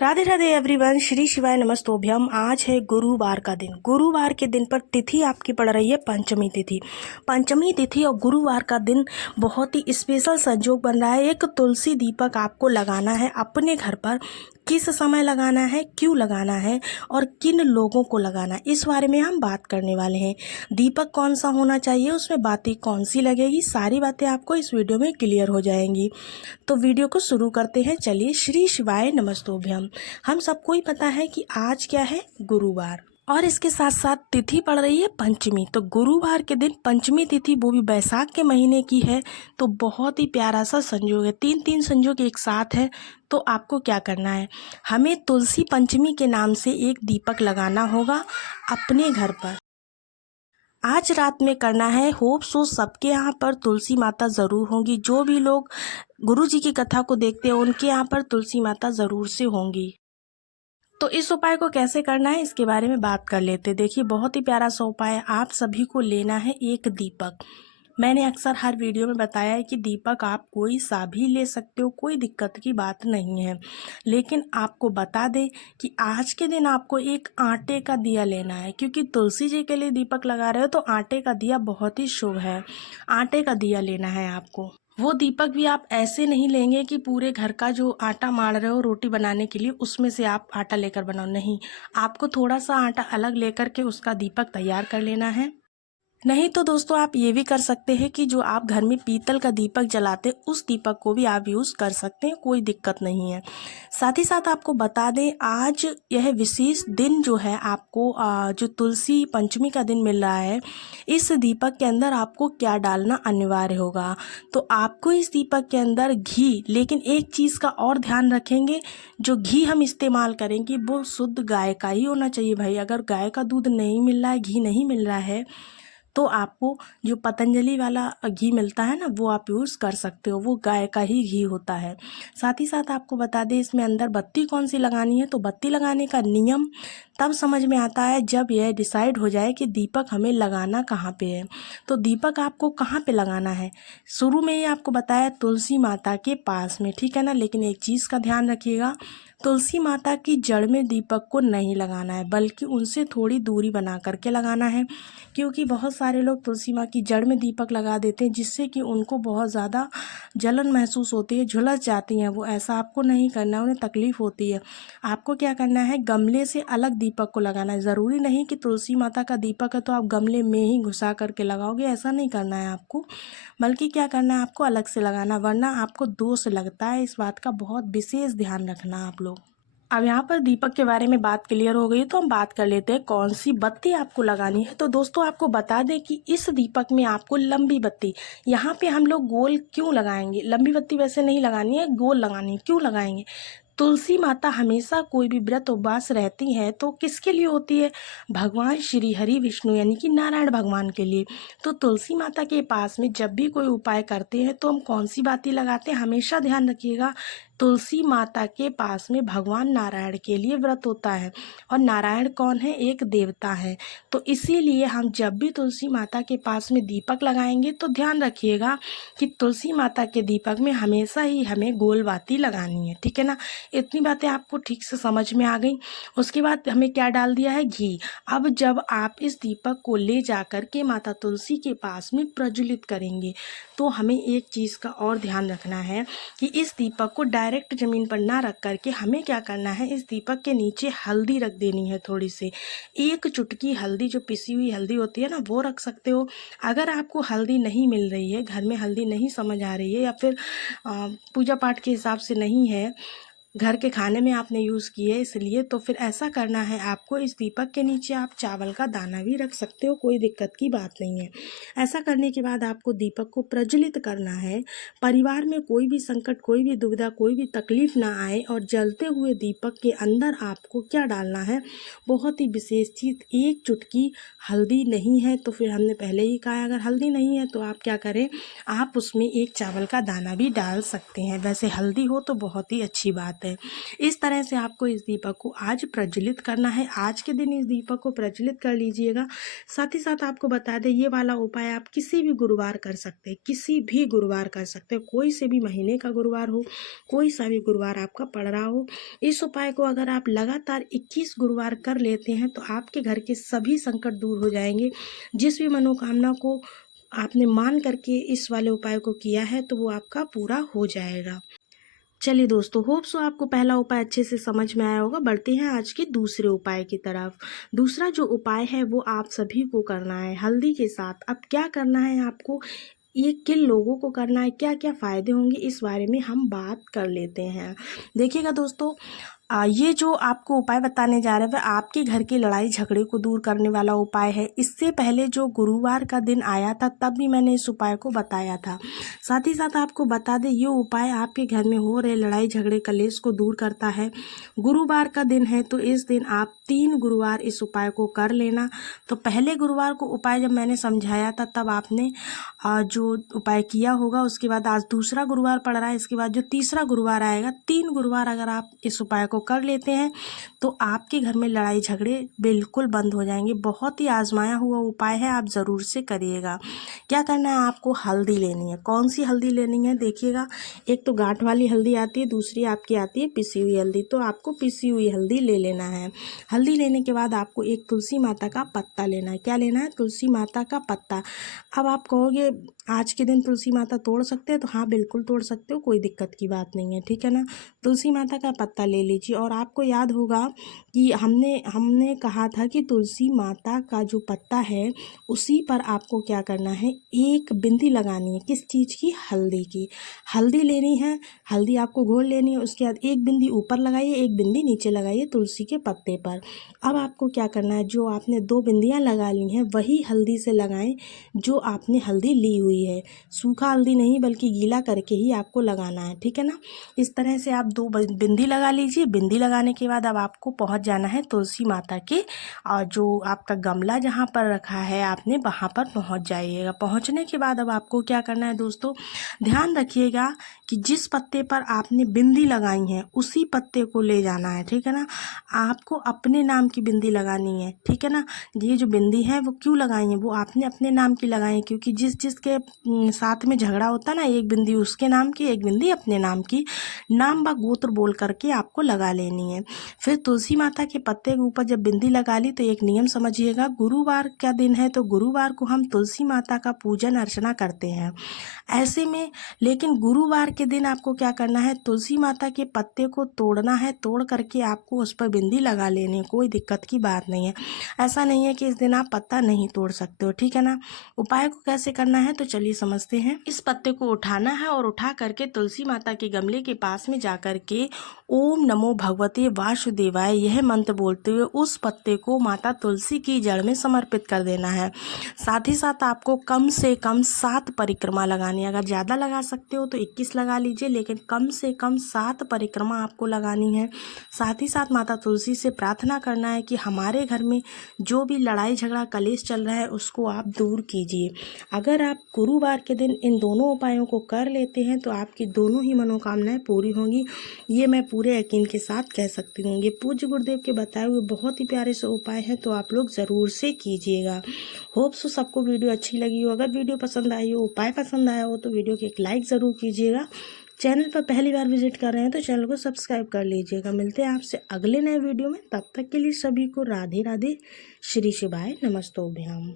Radhe Radhe everyone, Shri शिवाय नमस्तोभ्यम। आज है गुरुवार का दिन। गुरुवार के दिन पर तिथि आपकी पड़ रही है पंचमी तिथि। पंचमी तिथि और गुरुवार का दिन बहुत ही स्पेशल संयोग बन रहा है। एक तुलसी दीपक आपको लगाना है अपने घर पर। किस समय लगाना है, क्यों लगाना है और किन लोगों को लगाना है, इस बारे में हम बात करने वाले हैं। दीपक कौन सा होना चाहिए, उसमें बातें कौन सी लगेगी, सारी बातें आपको इस वीडियो में क्लियर हो जाएंगी। तो वीडियो को शुरू करते हैं। चलिए, श्री शिवाय नमस्तोभ्यम। हम सबको ही पता है कि आज क्या है, गुरुवार, और इसके साथ साथ तिथि पड़ रही है पंचमी। तो गुरुवार के दिन पंचमी तिथि, वो भी बैसाख के महीने की है। तो बहुत ही प्यारा सा संयोग है, तीन संयोग एक साथ है। तो आपको क्या करना है, हमें तुलसी पंचमी के नाम से एक दीपक लगाना होगा अपने घर पर। आज रात में करना है। होप सो सबके यहाँ पर तुलसी माता ज़रूर होंगी। जो भी लोग गुरु जी की कथा को देखते हैं उनके यहाँ पर तुलसी माता ज़रूर से होंगी। तो इस उपाय को कैसे करना है, इसके बारे में बात कर लेते हैं। देखिए, बहुत ही प्यारा सा उपाय है। आप सभी को लेना है एक दीपक। मैंने अक्सर हर वीडियो में बताया है कि दीपक आप कोई सा भी ले सकते हो, कोई दिक्कत की बात नहीं है। लेकिन आपको बता दें कि आज के दिन आपको एक आटे का दिया लेना है, क्योंकि तुलसी जी के लिए दीपक लगा रहे हो तो आटे का दिया बहुत ही शुभ है। आटे का दिया लेना है आपको। वो दीपक भी आप ऐसे नहीं लेंगे कि पूरे घर का जो आटा माड़ रहे हो रोटी बनाने के लिए उसमें से आप आटा लेकर बनाओ, नहीं। आपको थोड़ा सा आटा अलग लेकर के उसका दीपक तैयार कर लेना है। नहीं तो दोस्तों, आप ये भी कर सकते हैं कि जो आप घर में पीतल का दीपक जलाते उस दीपक को भी आप यूज़ कर सकते हैं, कोई दिक्कत नहीं है। साथ ही साथ आपको बता दें, आज यह विशेष दिन जो है आपको जो तुलसी पंचमी का दिन मिल रहा है, इस दीपक के अंदर आपको क्या डालना अनिवार्य होगा। तो आपको इस दीपक के अंदर घी, लेकिन एक चीज़ का और ध्यान रखेंगे, जो घी हम इस्तेमाल करेंगे वो शुद्ध गाय का ही होना चाहिए भाई। अगर गाय का दूध नहीं मिल रहा है, घी नहीं मिल रहा है, तो आपको जो पतंजलि वाला घी मिलता है ना, वो आप यूज़ कर सकते हो। वो गाय का ही घी होता है। साथ ही साथ आपको बता दें, इसमें अंदर बत्ती कौन सी लगानी है। तो बत्ती लगाने का नियम तब समझ में आता है जब यह डिसाइड हो जाए कि दीपक हमें लगाना कहाँ पे है। तो दीपक आपको कहाँ पे लगाना है, शुरू में ही आपको बताया तुलसी माता के पास में, ठीक है ना। लेकिन एक चीज़ का ध्यान रखिएगा, तुलसी माता की जड़ में दीपक को नहीं लगाना है, बल्कि उनसे थोड़ी दूरी बना करके लगाना है। क्योंकि बहुत सारे लोग तुलसी माँ की जड़ में दीपक लगा देते हैं, जिससे कि उनको बहुत ज़्यादा जलन महसूस होती है, झुलस जाती हैं वो। ऐसा आपको नहीं करना है, उन्हें तकलीफ़ होती है। आपको क्या करना है, गमले से अलग दीपक को लगाना है। ज़रूरी नहीं कि तुलसी माता का दीपक है तो आप गमले में ही घुसा करके लगाओगे, ऐसा नहीं करना है आपको। बल्कि क्या करना है, आपको अलग से लगाना, वरना आपको दोष लगता है। इस बात का बहुत विशेष ध्यान रखना आप लोग। अब यहाँ पर दीपक के बारे में बात क्लियर हो गई, तो हम बात कर लेते हैं कौन सी बत्ती आपको लगानी है। तो दोस्तों, आपको बता दें कि इस दीपक में आपको लंबी बत्ती, यहाँ पे हम लोग गोल क्यों लगाएंगे, लंबी बत्ती वैसे नहीं लगानी है, गोल लगानी है। क्यों लगाएंगे, तुलसी माता हमेशा कोई भी व्रत उपवास रहती हैं तो किसके लिए होती है, भगवान श्री हरि विष्णु यानी कि नारायण भगवान के लिए। तो तुलसी माता के पास में जब भी कोई उपाय करते हैं तो हम कौन सी बातें लगाते हैं, हमेशा ध्यान रखिएगा। तुलसी माता के पास में भगवान नारायण के लिए व्रत होता है, और नारायण कौन है, एक देवता है। तो इसीलिए हम जब भी तुलसी माता के पास में दीपक लगाएंगे तो ध्यान रखिएगा कि तुलसी माता के दीपक में हमेशा ही हमें गोल बाती लगानी है, ठीक है ना। इतनी बातें आपको ठीक से समझ में आ गई। उसके बाद हमें क्या डाल दिया है, घी। अब जब आप इस दीपक को ले जा कर के माता तुलसी के पास में प्रज्वलित करेंगे, तो हमें एक चीज़ का और ध्यान रखना है कि इस दीपक को डायरेक्ट ज़मीन पर ना रख करके हमें क्या करना है, इस दीपक के नीचे हल्दी रख देनी है थोड़ी सी। एक चुटकी हल्दी, जो पिसी हुई हल्दी होती है ना, वो रख सकते हो। अगर आपको हल्दी नहीं मिल रही है, घर में हल्दी नहीं समझ आ रही है, या फिर पूजा पाठ के हिसाब से नहीं है, घर के खाने में आपने यूज़ की है इसलिए, तो फिर ऐसा करना है आपको, इस दीपक के नीचे आप चावल का दाना भी रख सकते हो, कोई दिक्कत की बात नहीं है। ऐसा करने के बाद आपको दीपक को प्रज्वलित करना है। परिवार में कोई भी संकट, कोई भी दुविधा, कोई भी तकलीफ ना आए। और जलते हुए दीपक के अंदर आपको क्या डालना है, बहुत ही विशेष चीज़, एक चुटकी हल्दी। नहीं है तो फिर हमने पहले ही कहा, अगर हल्दी नहीं है तो आप क्या करें, आप उसमें एक चावल का दाना भी डाल सकते हैं। वैसे हल्दी हो तो बहुत ही अच्छी बात जाते हैं। इस तरह से आपको इस दीपक को आज प्रज्वलित करना है। आज के दिन इस दीपक को प्रज्वलित कर लीजिएगा। साथ ही साथ आपको बता दें, ये वाला उपाय आप किसी भी गुरुवार कर सकते हैं, किसी भी गुरुवार कर सकते हैं, कोई से भी महीने का गुरुवार हो, कोई सा भी गुरुवार आपका पड़ रहा हो। इस उपाय को अगर आप लगातार 21 गुरुवार कर लेते हैं तो आपके घर के सभी संकट दूर हो जाएंगे। जिस भी मनोकामना को आपने मान करके इस वाले उपाय को किया है तो वो आपका पूरा हो जाएगा। चलिए दोस्तों, होप सो आपको पहला उपाय अच्छे से समझ में आया होगा। बढ़ते हैं आज के दूसरे उपाय की तरफ। दूसरा जो उपाय है वो आप सभी को करना है हल्दी के साथ। अब क्या करना है आपको, ये किन लोगों को करना है, क्या क्या फ़ायदे होंगे, इस बारे में हम बात कर लेते हैं। देखिएगा दोस्तों, ये जो आपको उपाय बताने जा रहे हैं वह आपके घर की लड़ाई झगड़े को दूर करने वाला उपाय है। इससे पहले जो गुरुवार का दिन आया था तब भी मैंने इस उपाय को बताया था। साथ ही साथ आपको बता दें, ये उपाय आपके घर में हो रहे लड़ाई झगड़े कलेश को दूर करता है। गुरुवार का दिन है तो इस दिन आप 3 गुरुवार इस उपाय को कर लेना। तो पहले गुरुवार को उपाय जब मैंने समझाया था तब आपने जो उपाय किया होगा, उसके बाद आज दूसरा गुरुवार पड़ रहा है, इसके बाद जो तीसरा गुरुवार आएगा, 3 गुरुवार अगर आप इस उपाय को कर लेते हैं तो आपके घर में लड़ाई झगड़े बिल्कुल बंद हो जाएंगे। बहुत ही आजमाया हुआ उपाय है, आप ज़रूर से करिएगा। क्या करना है, आपको हल्दी लेनी है। कौन सी हल्दी लेनी है देखिएगा, एक तो गांठ वाली हल्दी आती है, दूसरी आपकी आती है पिसी हुई हल्दी। तो आपको पिसी हुई हल्दी ले लेना है। हल्दी लेने के बाद आपको एक तुलसी माता का पत्ता लेना है। क्या लेना है, तुलसी माता का पत्ता। अब आप कहोगे आज के दिन तुलसी माता तोड़ सकते हैं, तो हाँ बिल्कुल तोड़ सकते हो, कोई दिक्कत की बात नहीं है, ठीक है ना। तुलसी माता का पत्ता ले लीजिए। और आपको याद होगा कि हमने कहा था कि तुलसी माता का जो पत्ता है उसी पर आपको क्या करना है, एक बिंदी लगानी है। किस चीज़ की, हल्दी की। हल्दी लेनी है, हल्दी आपको घोल लेनी है। उसके बाद एक बिंदी ऊपर लगाइए, एक बिंदी नीचे लगाइए तुलसी के पत्ते पर। अब आपको क्या करना है, जो आपने 2 बिंदियाँ लगा ली हैं वही हल्दी से लगाएं जो आपने हल्दी ली हुई है। सूखा हल्दी नहीं बल्कि गीला करके ही आपको लगाना है, ठीक है ना। इस तरह से आप 2 बिंदी लगा लीजिए। बिंदी लगाने के बाद अब आपको पहुंच जाना है तुलसी माता के, और जो आपका गमला जहां पर रखा है आपने वहां पर पहुंच जाइएगा। पहुंचने के बाद अब आपको क्या करना है दोस्तों, ध्यान रखिएगा कि जिस पत्ते पर आपने बिंदी लगाई है उसी पत्ते को ले जाना है, ठीक है ना। आपको अपने नाम की बिंदी लगानी है, ठीक है ना। ये जो बिंदी है वो क्यों लगाई है, वो आपने अपने नाम की लगाई है, क्योंकि जिसके साथ में झगड़ा होता है ना, एक बिंदी उसके नाम की, एक बिंदी अपने नाम की, नाम व गोत्र बोल करके आपको लगा लेनी है। फिर तुलसी माता के पत्ते के ऊपर जब बिंदी लगा ली तो एक नियम समझिएगा, गुरुवार का दिन है तो गुरुवार को हम तुलसी माता का पूजन अर्चना करते हैं। ऐसे में लेकिन गुरुवार के दिन आपको क्या करना है, तुलसी माता के पत्ते को तोड़ना है। तोड़ करके आपको उस पर बिंदी लगा लेनी है, कोई दिक्कत की बात नहीं है। ऐसा नहीं है कि इस दिन आप पत्ता नहीं तोड़ सकते हो, ठीक है ना। उपाय को कैसे करना है तो चलिए समझते हैं। इस पत्ते को उठाना है और उठा करके तुलसी माता के गमले के पास में जा करके ओम नमो भगवते वासुदेवाय यह मंत्र बोलते हुए उस पत्ते को माता तुलसी की जड़ में समर्पित कर देना है। साथ ही साथ आपको कम से कम 7 परिक्रमा लगानी है। अगर ज़्यादा लगा सकते हो तो 21 लगा लीजिए, लेकिन कम से कम 7 परिक्रमा आपको लगानी है। साथ ही साथ माता तुलसी से प्रार्थना करना है कि हमारे घर में जो भी लड़ाई झगड़ा कलेश चल रहा है उसको आप दूर कीजिए। अगर आप गुरुवार के दिन इन दोनों उपायों को कर लेते हैं तो आपकी दोनों ही मनोकामनाएं पूरी होंगी, ये मैं पूरे यकीन के साथ कह सकती हूँ। ये पूज्य गुरुदेव के बताए हुए बहुत ही प्यारे से उपाय हैं, तो आप लोग ज़रूर से कीजिएगा। होप सो सबको वीडियो अच्छी लगी हो। अगर वीडियो पसंद आई हो, उपाय पसंद आया हो तो वीडियो को एक लाइक ज़रूर कीजिएगा। चैनल पर पहली बार विजिट कर रहे हैं तो चैनल को सब्सक्राइब कर लीजिएगा। मिलते हैं आपसे अगले नए वीडियो में, तब तक के लिए सभी को राधे राधे, श्री शिवाय नमस्तोभ्याम।